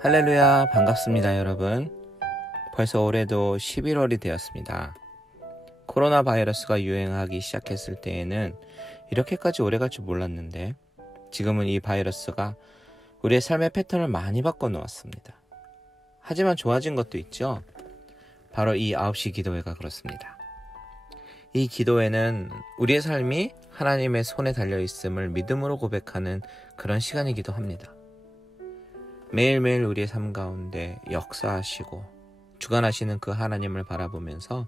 할렐루야, 반갑습니다, 여러분. 벌써 올해도 11월이 되었습니다. 코로나 바이러스가 유행하기 시작했을 때에는 이렇게까지 오래 갈 줄 몰랐는데 지금은 이 바이러스가 우리의 삶의 패턴을 많이 바꿔놓았습니다. 하지만 좋아진 것도 있죠. 바로 이 9시 기도회가 그렇습니다. 이 기도회는 우리의 삶이 하나님의 손에 달려있음을 믿음으로 고백하는 그런 시간이기도 합니다. 매일매일 우리의 삶 가운데 역사하시고 주관하시는 그 하나님을 바라보면서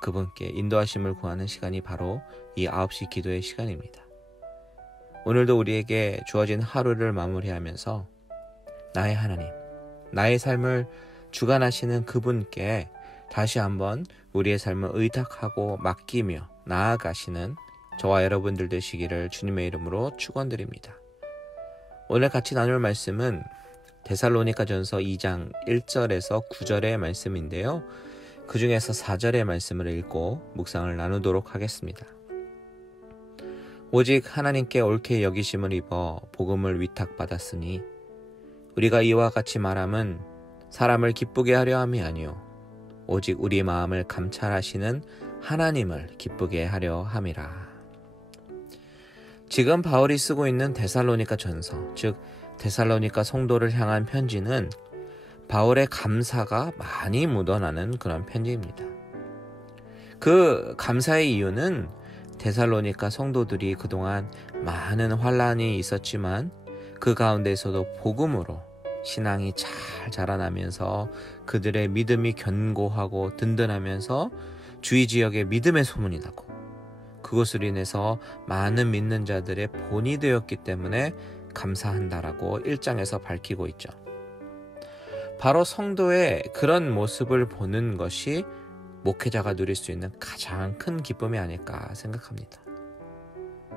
그분께 인도하심을 구하는 시간이 바로 이 9시 기도의 시간입니다. 오늘도 우리에게 주어진 하루를 마무리하면서 나의 하나님, 나의 삶을 주관하시는 그분께 다시 한번 우리의 삶을 의탁하고 맡기며 나아가시는 저와 여러분들 되시기를 주님의 이름으로 축원드립니다. 오늘 같이 나눌 말씀은 데살로니가전서 2장 1절에서 9절의 말씀인데요. 그 중에서 4절의 말씀을 읽고 묵상을 나누도록 하겠습니다. 오직 하나님께 옳게 여기심을 입어 복음을 위탁받았으니 우리가 이와 같이 말함은 사람을 기쁘게 하려 함이 아니요 오직 우리 마음을 감찰하시는 하나님을 기쁘게 하려 함이라. 지금 바울이 쓰고 있는 데살로니가전서, 즉 데살로니가 성도를 향한 편지는 바울의 감사가 많이 묻어나는 그런 편지입니다. 그 감사의 이유는 데살로니가 성도들이 그동안 많은 환난이 있었지만 그 가운데서도 복음으로 신앙이 잘 자라나면서 그들의 믿음이 견고하고 든든하면서 주위 지역에 믿음의 소문이 나고 그것으로 인해서 많은 믿는 자들의 본이 되었기 때문에 감사한다라고 1장에서 밝히고 있죠. 바로 성도의 그런 모습을 보는 것이 목회자가 누릴 수 있는 가장 큰 기쁨이 아닐까 생각합니다.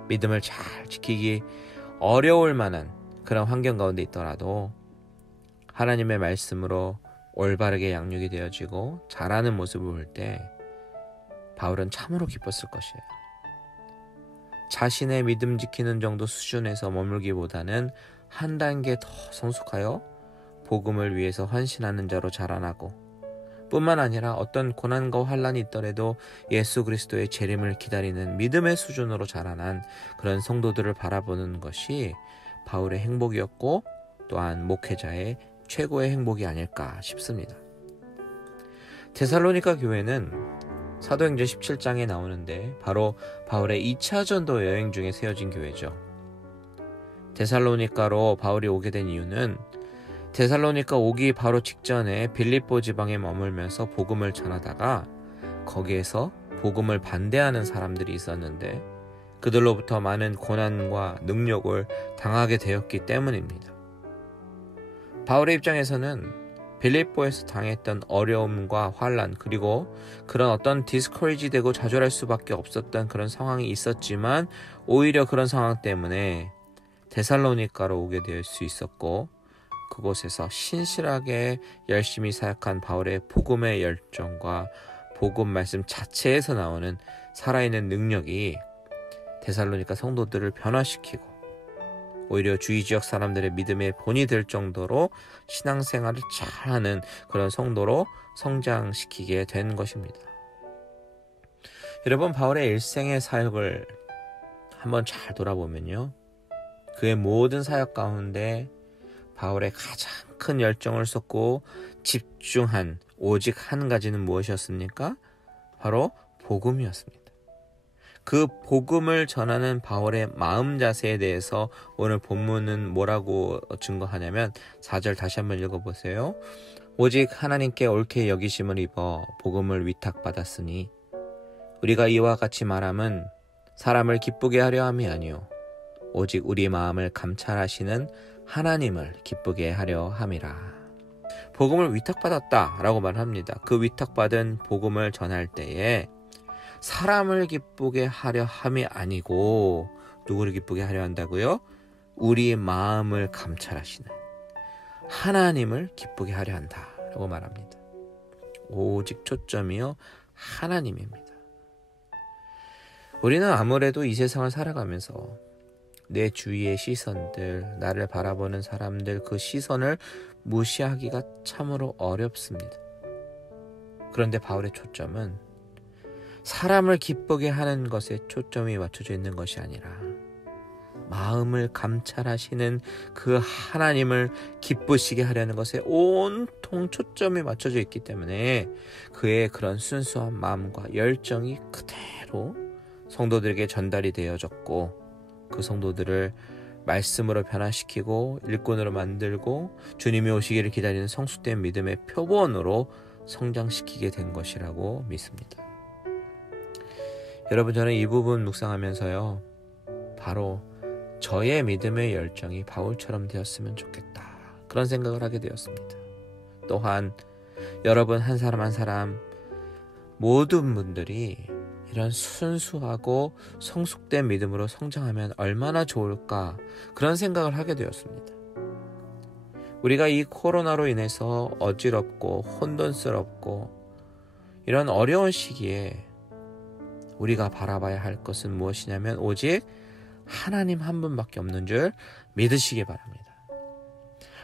믿음을 잘 지키기 어려울 만한 그런 환경 가운데 있더라도 하나님의 말씀으로 올바르게 양육이 되어지고 자라는 모습을 볼 때 바울은 참으로 기뻤을 것이에요. 자신의 믿음 지키는 정도 수준에서 머물기보다는 한 단계 더 성숙하여 복음을 위해서 헌신하는 자로 자라나고 뿐만 아니라 어떤 고난과 환난이 있더라도 예수 그리스도의 재림을 기다리는 믿음의 수준으로 자라난 그런 성도들을 바라보는 것이 바울의 행복이었고 또한 목회자의 최고의 행복이 아닐까 싶습니다. 데살로니가 교회는 사도행전 17장에 나오는데 바로 바울의 2차 전도 여행 중에 세워진 교회죠. 데살로니가로 바울이 오게 된 이유는 데살로니가 오기 바로 직전에 빌립보 지방에 머물면서 복음을 전하다가 거기에서 복음을 반대하는 사람들이 있었는데 그들로부터 많은 고난과 능력을 당하게 되었기 때문입니다. 바울의 입장에서는 빌립보에서 당했던 어려움과 환난 그리고 그런 어떤 디스커리지 되고 좌절할 수밖에 없었던 그런 상황이 있었지만 오히려 그런 상황 때문에 데살로니가로 오게 될 수 있었고 그곳에서 신실하게 열심히 사역한 바울의 복음의 열정과 복음 말씀 자체에서 나오는 살아있는 능력이 데살로니가 성도들을 변화시키고 오히려 주위 지역 사람들의 믿음의 본이 될 정도로 신앙생활을 잘하는 그런 성도로 성장시키게 된 것입니다. 여러분, 바울의 일생의 사역을 한번 잘 돌아보면요. 그의 모든 사역 가운데 바울의 가장 큰 열정을 쏟고 집중한 오직 한 가지는 무엇이었습니까? 바로 복음이었습니다. 그 복음을 전하는 바울의 마음 자세에 대해서 오늘 본문은 뭐라고 증거하냐면 4절 다시 한번 읽어보세요. 오직 하나님께 옳게 여기심을 입어 복음을 위탁받았으니 우리가 이와 같이 말함은 사람을 기쁘게 하려 함이 아니요 오직 우리 마음을 감찰하시는 하나님을 기쁘게 하려 함이라. 복음을 위탁받았다라고 말합니다. 그 위탁받은 복음을 전할 때에 사람을 기쁘게 하려 함이 아니고 누구를 기쁘게 하려 한다고요? 우리 마음을 감찰하시는 하나님을 기쁘게 하려 한다라고 말합니다. 오직 초점이요 하나님입니다. 우리는 아무래도 이 세상을 살아가면서 내 주위의 시선들, 나를 바라보는 사람들 그 시선을 무시하기가 참으로 어렵습니다. 그런데 바울의 초점은 사람을 기쁘게 하는 것에 초점이 맞춰져 있는 것이 아니라 마음을 감찰하시는 그 하나님을 기쁘시게 하려는 것에 온통 초점이 맞춰져 있기 때문에 그의 그런 순수한 마음과 열정이 그대로 성도들에게 전달이 되어졌고, 그 성도들을 말씀으로 변화시키고 일꾼으로 만들고 주님이 오시기를 기다리는 성숙된 믿음의 표본으로 성장시키게 된 것이라고 믿습니다. 여러분, 저는 이 부분 묵상하면서요, 바로 저의 믿음의 열정이 바울처럼 되었으면 좋겠다, 그런 생각을 하게 되었습니다. 또한 여러분 한 사람 한 사람 모든 분들이 이런 순수하고 성숙된 믿음으로 성장하면 얼마나 좋을까, 그런 생각을 하게 되었습니다. 우리가 이 코로나로 인해서 어지럽고 혼돈스럽고 이런 어려운 시기에 우리가 바라봐야 할 것은 무엇이냐면 오직 하나님 한 분밖에 없는 줄 믿으시기 바랍니다.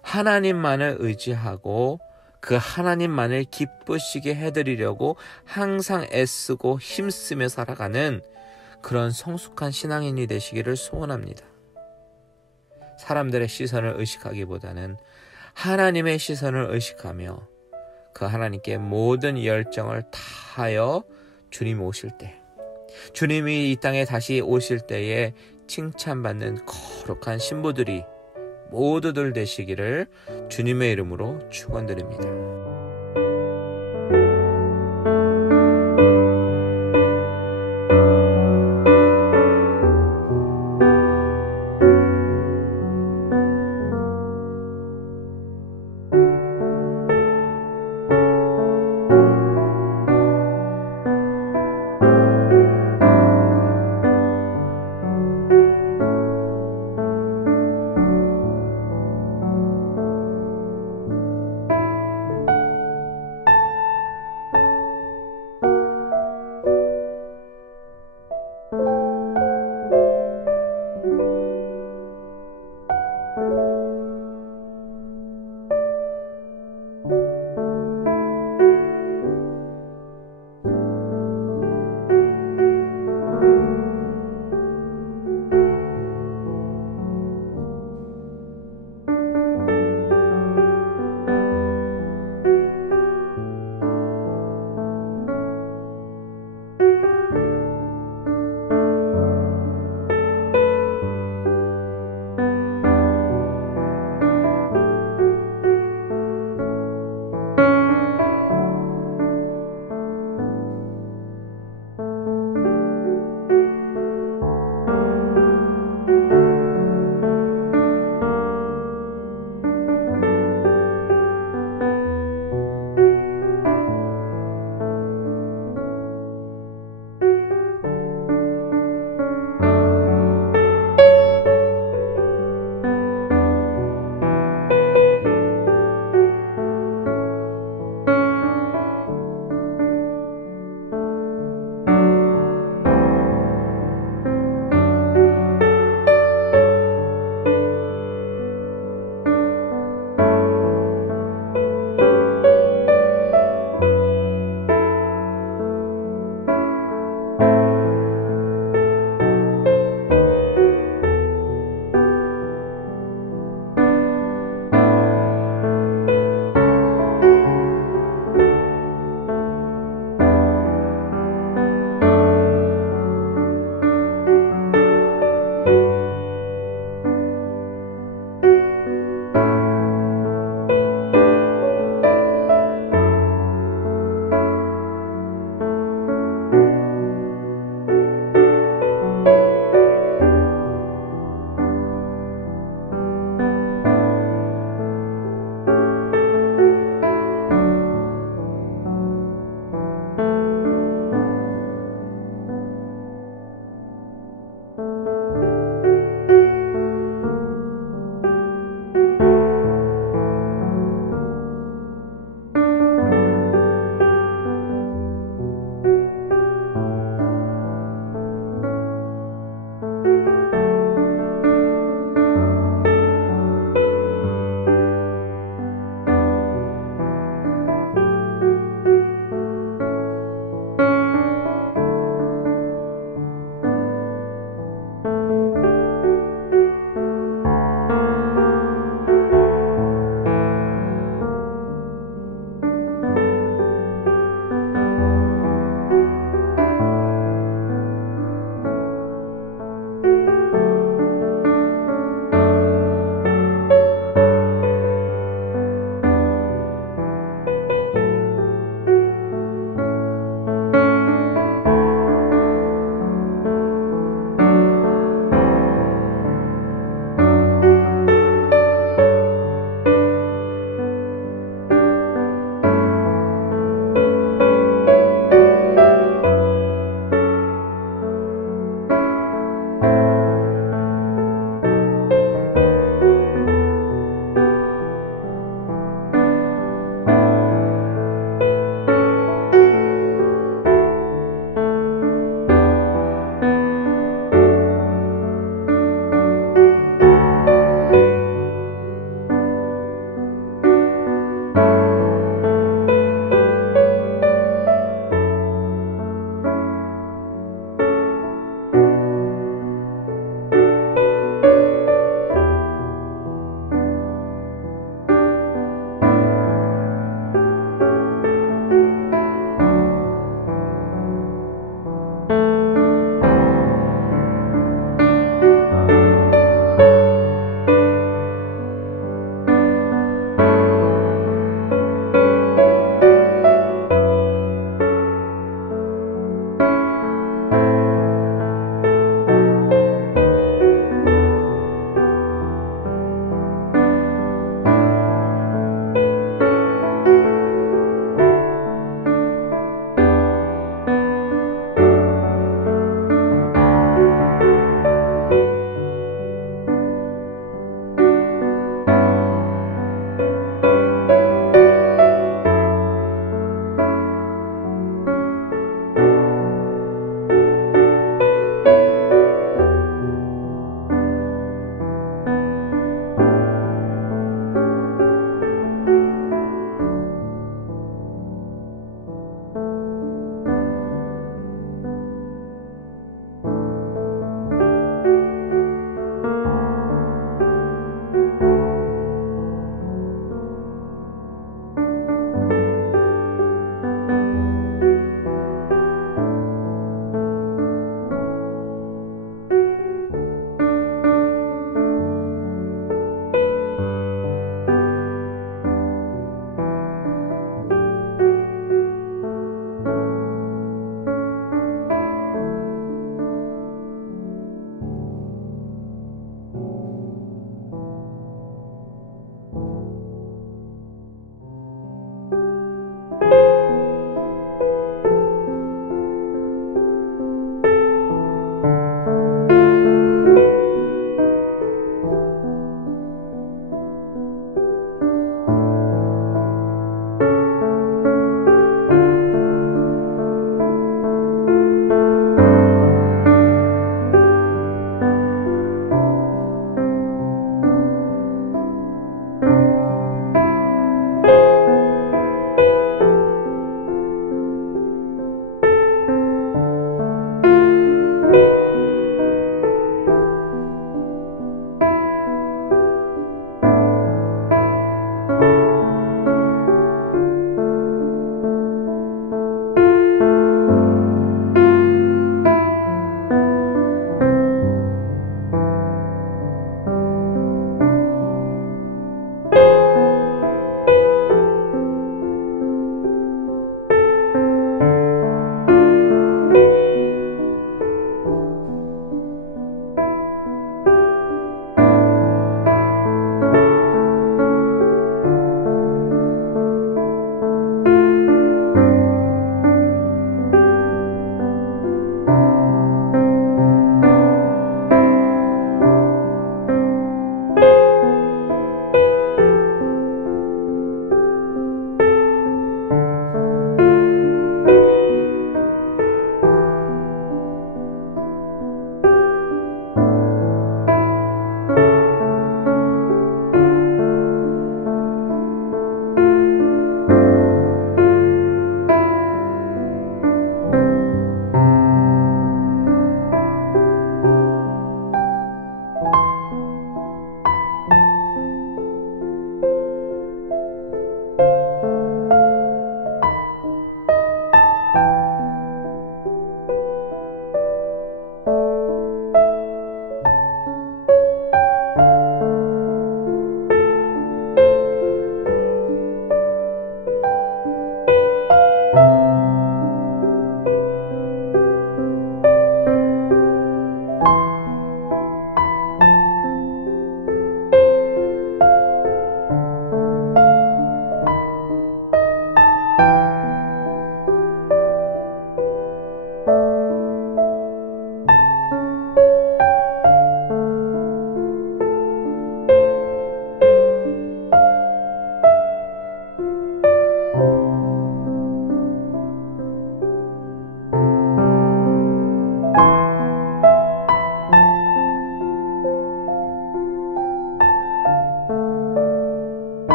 하나님만을 의지하고 그 하나님만을 기쁘시게 해드리려고 항상 애쓰고 힘쓰며 살아가는 그런 성숙한 신앙인이 되시기를 소원합니다. 사람들의 시선을 의식하기보다는 하나님의 시선을 의식하며 그 하나님께 모든 열정을 다하여 주님이 오실 때, 주님이 이 땅에 다시 오실 때에 칭찬받는 거룩한 신부들이 모두들 되시기를 주님의 이름으로 축원드립니다.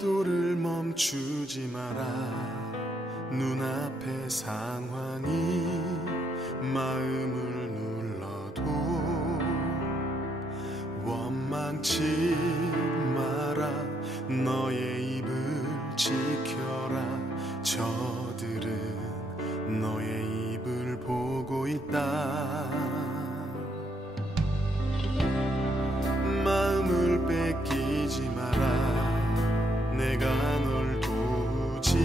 기도를 멈추지 마라. 눈앞의 상황이 마음을 눌러도 원망치 마라. 너의 입을 지켜라. 저들은 너의 입을 보고 있다. 마음을 뺏기지 마라. 내가 널 도우지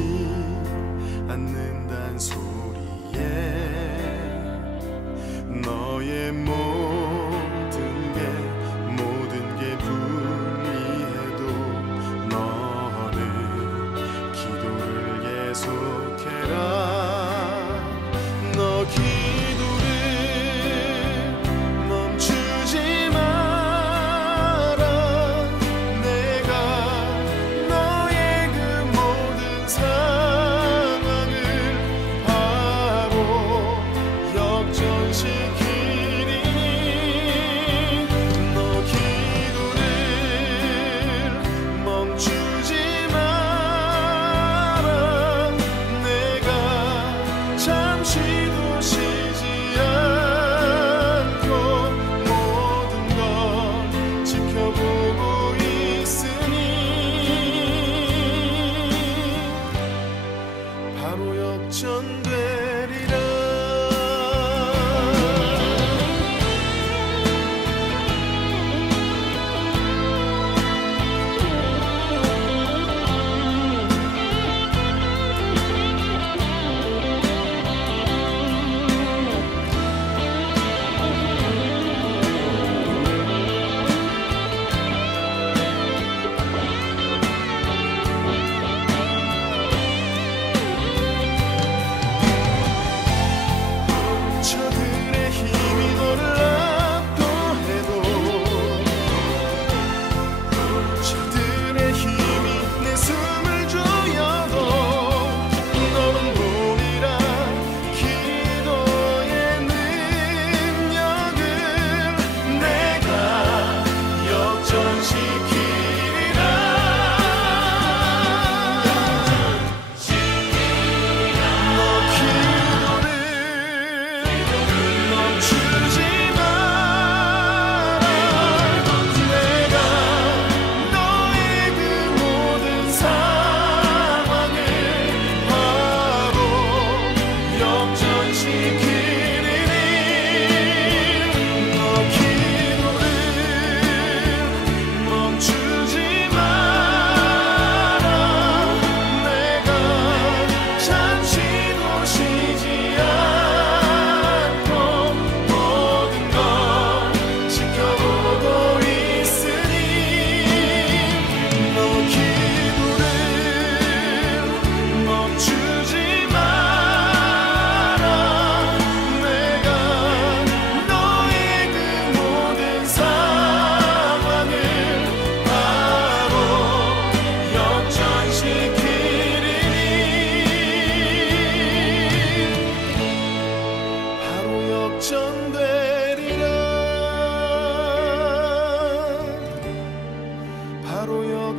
않는단 소리에 너의 모든 게 불리해도 너는 기도를 계속해라. 너 기도를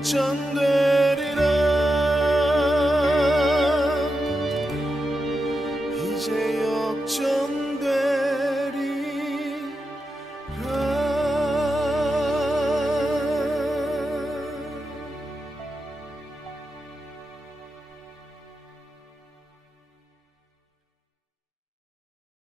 실천되는